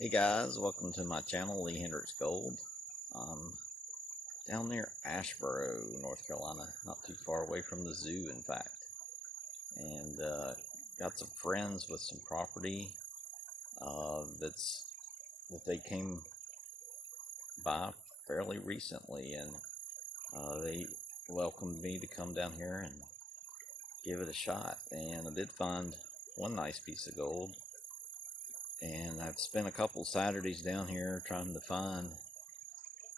Hey guys, welcome to my channel, Lee Hendricks Gold. Down near Asheboro, North Carolina, not too far away from the zoo, in fact. And got some friends with some property that they came by fairly recently, and they welcomed me to come down here and give it a shot. And I did find one nice piece of gold. And I've spent a couple Saturdays down here trying to find,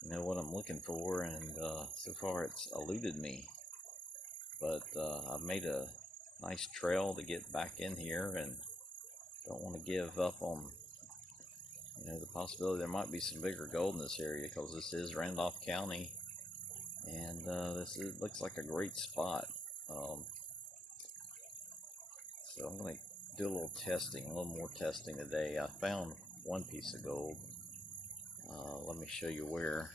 what I'm looking for, and so far it's eluded me. But I've made a nice trail to get back in here, and don't want to give up on, the possibility there might be some bigger gold in this area, because this is Randolph County, and looks like a great spot. So I'm going to do a little testing, a little more testing today. I found one piece of gold. Let me show you where.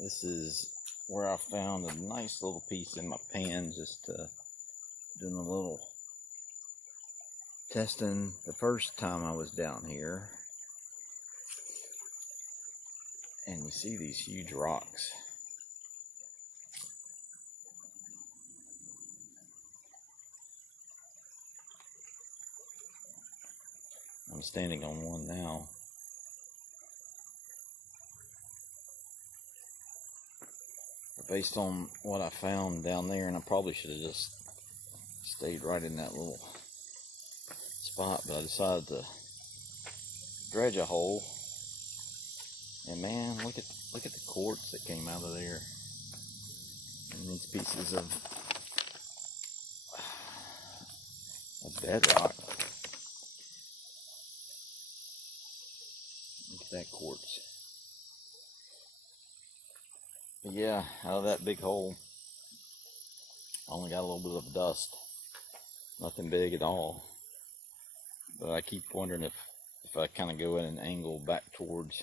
This is where I found a nice little piece in my pan, just doing a little testing the first time I was down here. And you see these huge rocks. I'm standing on one now. Based on what I found down there, and I probably should have just stayed right in that little spot, but I decided to dredge a hole. And man, look at the quartz that came out of there, and these pieces of bedrock. Look at that quartz. But yeah, out of that big hole, I only got a little bit of dust. Nothing big at all. But I keep wondering if I kind of go in an angle back towards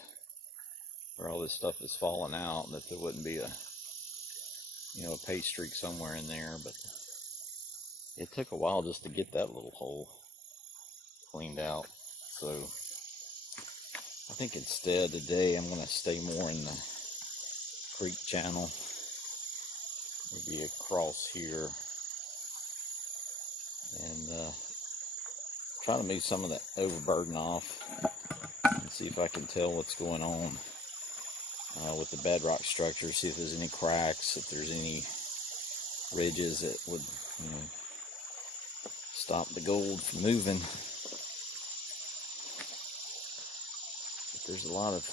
where all this stuff is falling out, that there wouldn't be a paste streak somewhere in there. But it took a while just to get that little hole cleaned out. So I think instead today I'm going to stay more in the creek channel, maybe across here, and try to move some of that overburden off and see if I can tell what's going on with the bedrock structure, see if there's any cracks, if there's any ridges that would stop the gold from moving. But there's a lot of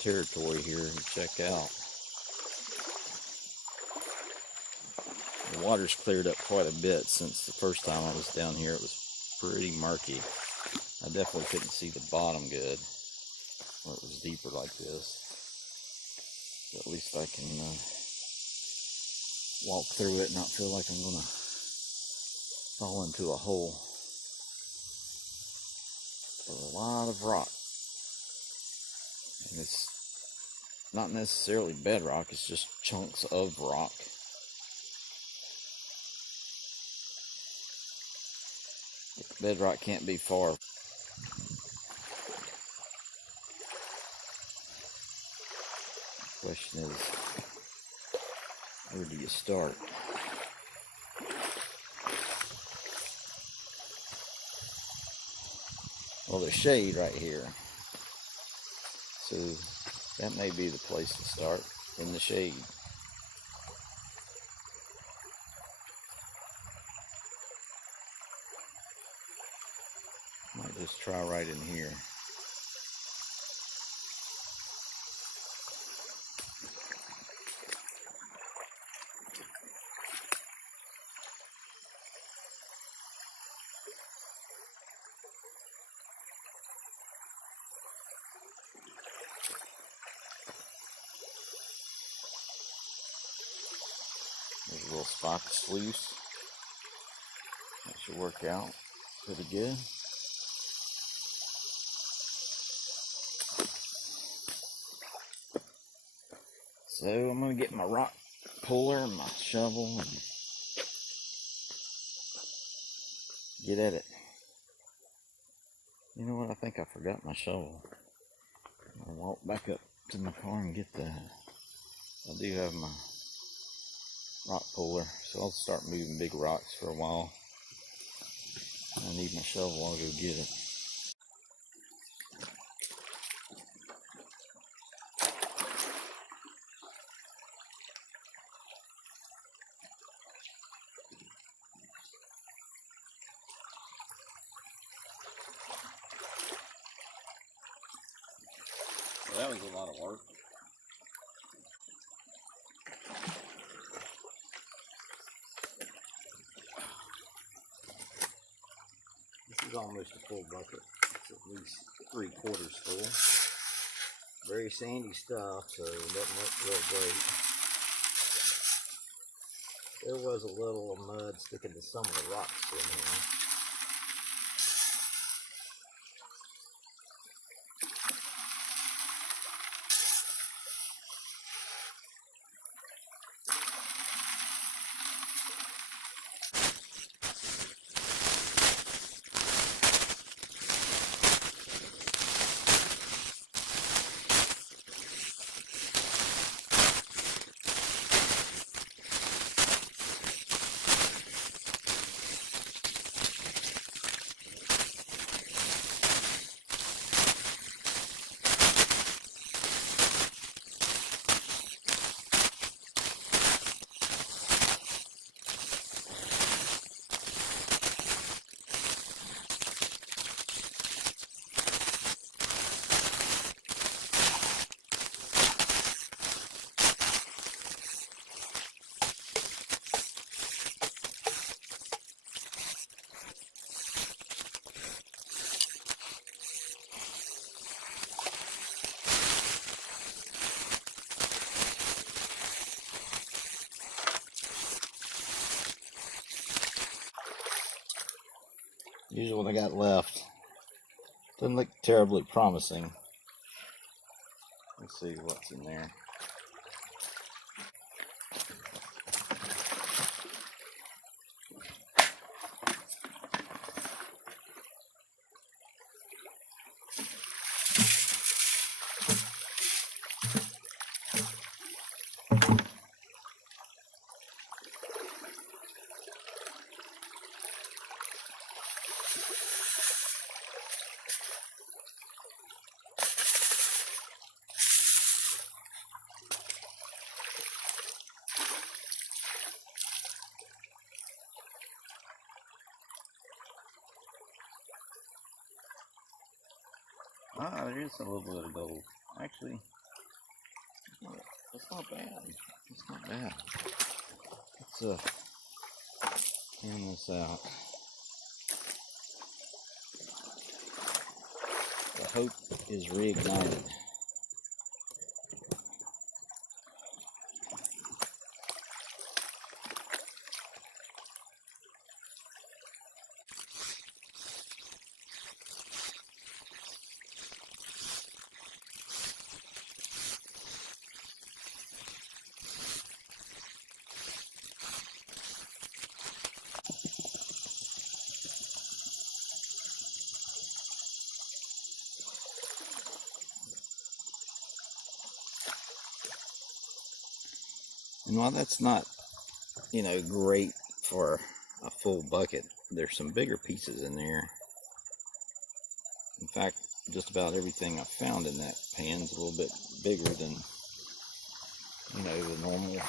territory here to check out. The water's cleared up quite a bit since the first time I was down here. It was pretty murky. I definitely couldn't see the bottom good where it was deeper like this. So at least I can walk through it and not feel like I'm going to fall into a hole. There's a lot of rock. And it's not necessarily bedrock, it's just chunks of rock. Bedrock can't be far. The question is, where do you start? Well, there's shade right here, so that may be the place to start, in the shade. Might just try right in here. There's a little spot that's loose. That should work out pretty good. So I'm going to get my rock puller and my shovel and get at it. You know what? I think I forgot my shovel. I'll walk back up to my car and get that. I do have my rock puller, so I'll start moving big rocks for a while. I need my shovel, I'll go get it. Well, that was a lot of work. This is almost a full bucket. It's at least 3/4 full. Very sandy stuff, so it doesn't look real great. There was a little mud sticking to some of the rocks in here. Usually what I got left. Doesn't look terribly promising. Let's see what's in there. Ah, there is a little bit of gold. Actually, that's not bad. It's not bad. Let's pan this out. The hope is reignited. And while that's not, great for a full bucket, there's some bigger pieces in there. In fact, just about everything I found in that pan's a little bit bigger than, the normal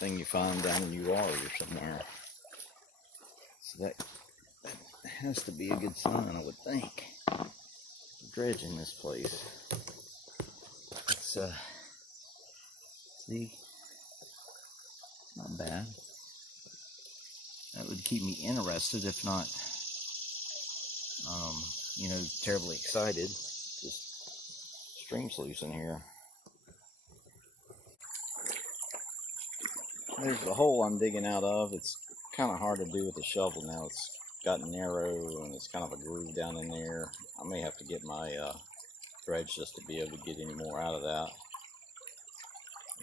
thing you find down in your yard or somewhere. So that has to be a good sign, I would think. Dredging this place. Let's see. Not bad. That would keep me interested, if not, terribly excited. Just stream sluice in here. There's the hole I'm digging out of. It's kind of hard to do with a shovel now. It's gotten narrow and it's kind of a groove down in there. I may have to get my dredge just to be able to get any more out of that.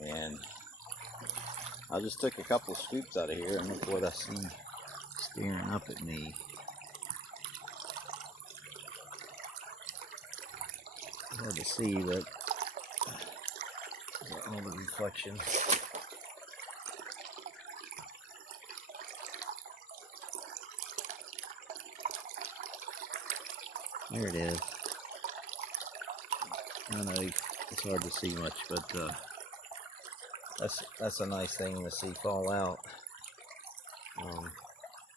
And I just took a couple of scoops out of here, and look what I see staring up at me. hard to see, but all the reflection. There it is. I know it's hard to see much, but that's a nice thing to see fall out.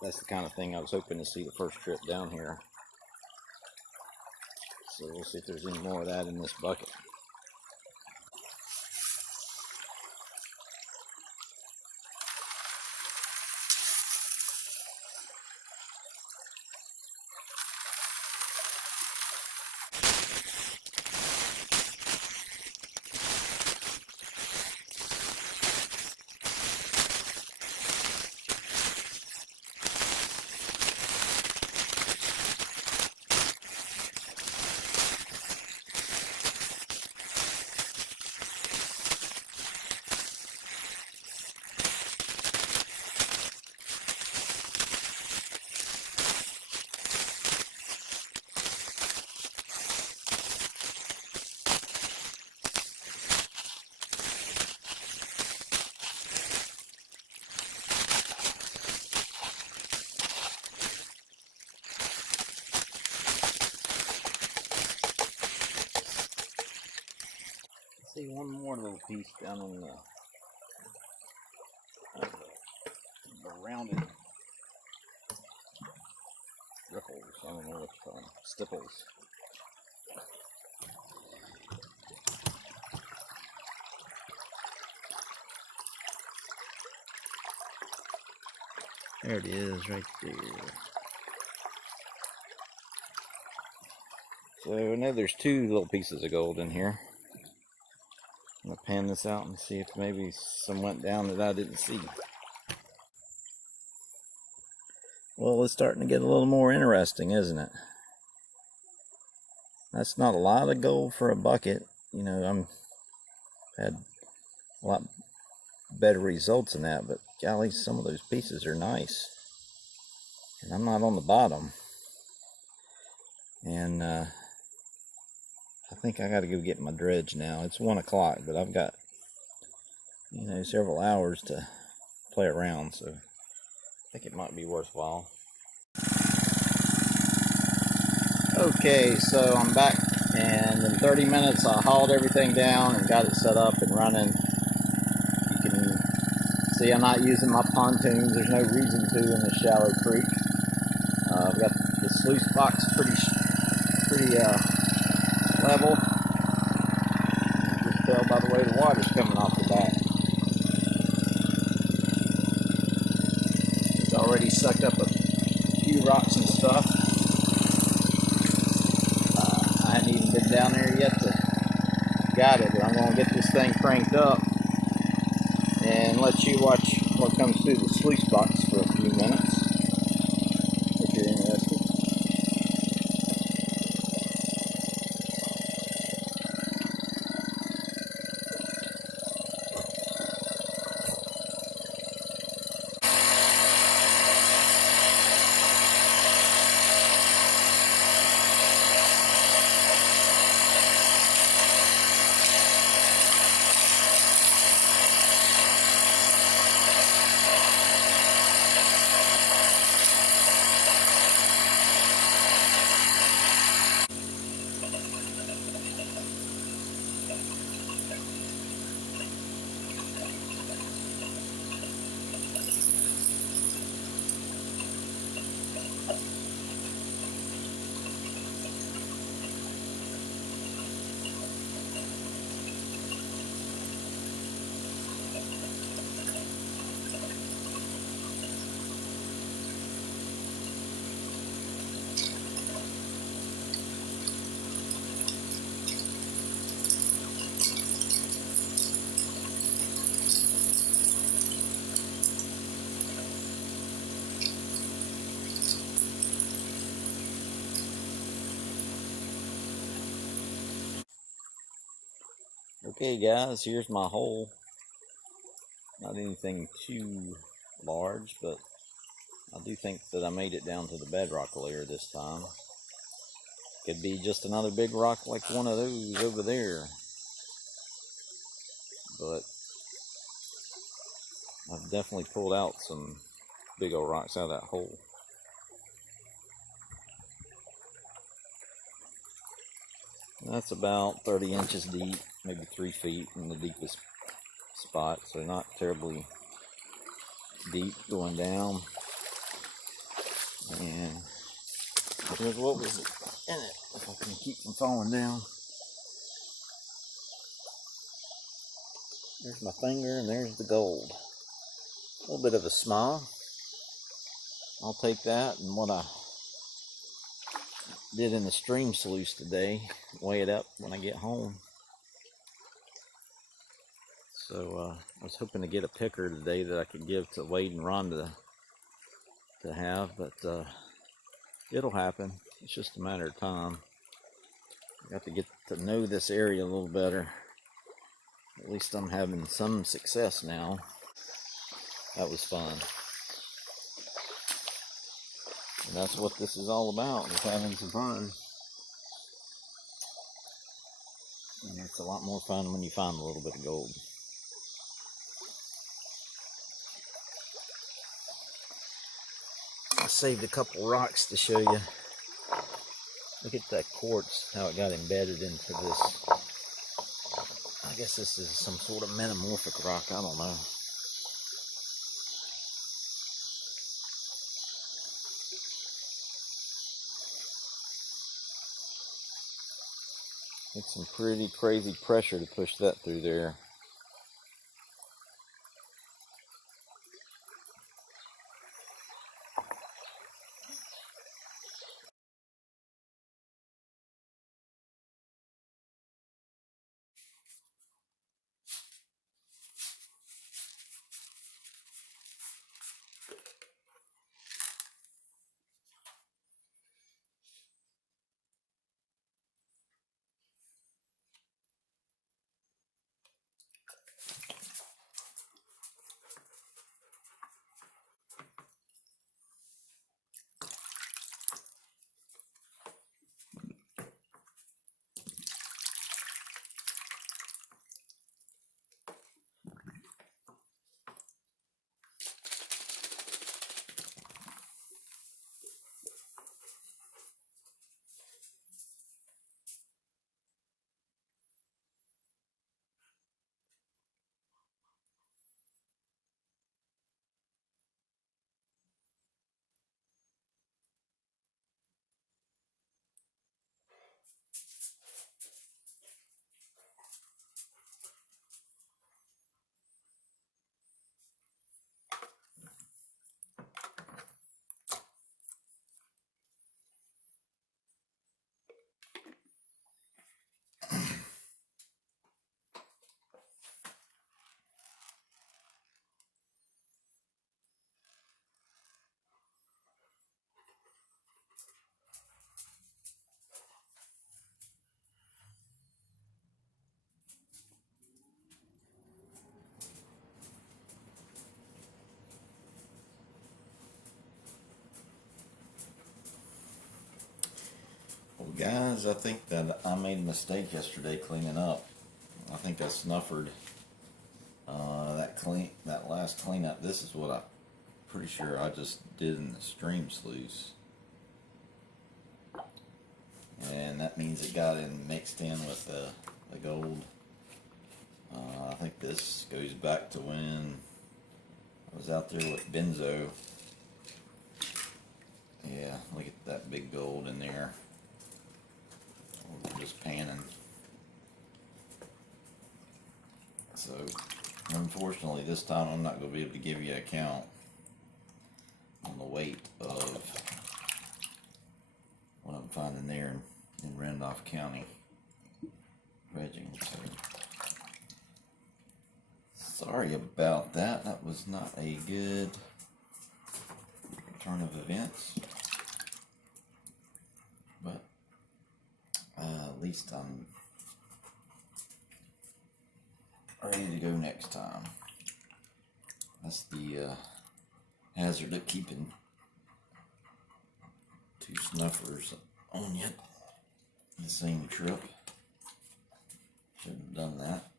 That's the kind of thing I was hoping to see the first trip down here. So we'll see if there's any more of that in this bucket. See one more little piece down in the rounded ripples. I don't know what to call them. Stipples. There it is, right there. So I know there's two little pieces of gold in here. I'm going to pan this out and see if maybe some went down that I didn't see. Well, it's starting to get a little more interesting, isn't it? That's not a lot of gold for a bucket. You know, I'm had a lot better results than that, but golly, some of those pieces are nice. And I'm not on the bottom. And I think I got to go get my dredge now. It's 1 o'clock, but I've got, you know, several hours to play around, so I think it might be worthwhile. Okay, so I'm back, and in 30 minutes I hauled everything down and got it set up and running. You can see I'm not using my pontoons. There's no reason to in this shallow creek. I've got the sluice box pretty level. You can tell by the way the water's coming off the back. It's already sucked up a few rocks and stuff. I hadn't even been down there yet to got it, but I'm going to get this thing cranked up and let you watch what comes through the sluice box for a few minutes if you're interested. Okay guys, here's my hole. Not anything too large, but I do think that I made it down to the bedrock layer this time. Could be just another big rock like one of those over there. But I've definitely pulled out some big old rocks out of that hole. That's about 30 inches deep, maybe 3 feet in the deepest spot, so not terribly deep going down. And here's what was in it, if I can keep from falling down. There's my finger and there's the gold. A little bit of a smile. I'll take that, and what I did in the stream sluice today, weigh it up when I get home. So I was hoping to get a picker today that I could give to Wade and Rhonda to have, but it'll happen. It's just a matter of time. I got to get to know this area a little better. At least I'm having some success now. That was fun. And that's what this is all about, is having some fun. And it's a lot more fun when you find a little bit of gold. I saved a couple rocks to show you. Look at that quartz, how it got embedded into this. I guess this is some sort of metamorphic rock, I don't know. It's some pretty crazy pressure to push that through there. Well, guys, I think that I made a mistake yesterday cleaning up. I think I snuffered that last cleanup. This is what I'm pretty sure I just did in the stream sluice, and that means it got mixed in with the gold. I think this goes back to when I was out there with benzo. Yeah, look at that big gold in there. We're just panning. So, unfortunately, this time I'm not going to be able to give you a count on the weight of what I'm finding there in Randolph County dredging. So, sorry about that. That was not a good turn of events. But at least I'm ready to go next time. That's the hazard of keeping two snuffers on you the same trip. Shouldn't have done that.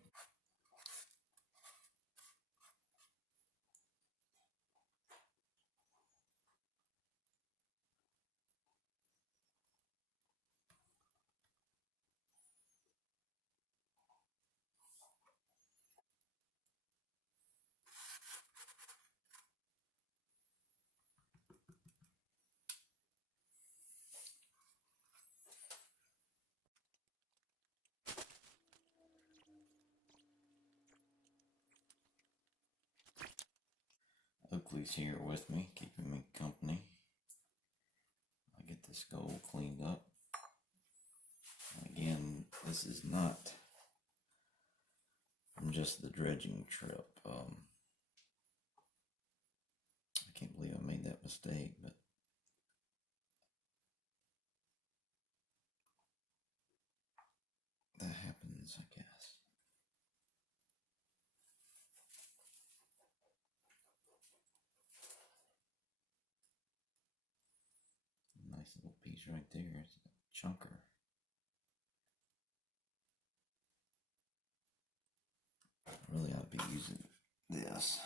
Oakley's here with me, keeping me company. I'll get this gold cleaned up. Again, this is not from just the dredging trip. I can't believe I made that mistake, but that happens, I guess. Nice little piece right there. It's a chunker. I really ought to be using this.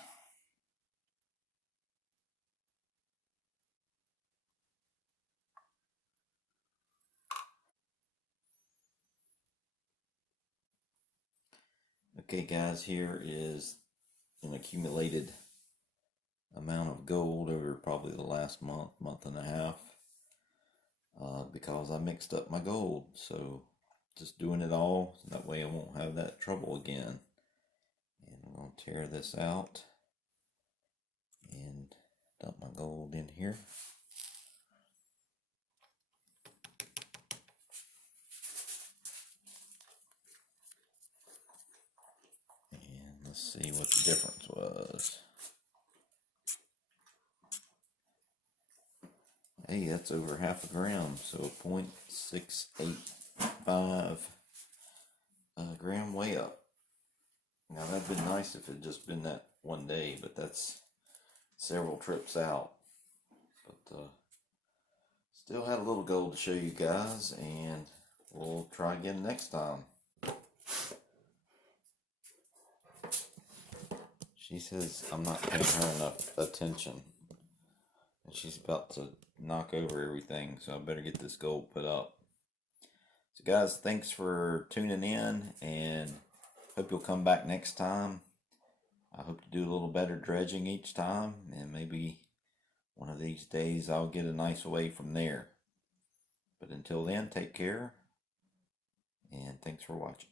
Okay guys, here is an accumulated amount of gold over probably the last month and a half, because I mixed up my gold. So just doing it all, so that way I won't have that trouble again. And I'm going to tear this out and dump my gold in here. And let's see what the difference was. Hey, that's over half a gram, so 0.685 gram way up. Now that'd been nice if it had just been that one day, but that's several trips out. But still had a little gold to show you guys, and we'll try again next time. She says I'm not paying her enough attention, and she's about to knock over everything, so I better get this gold put up. So guys, thanks for tuning in, and hope you'll come back next time. I hope to do a little better dredging each time, and maybe one of these days I'll get a nice way from there. But until then, take care, and thanks for watching.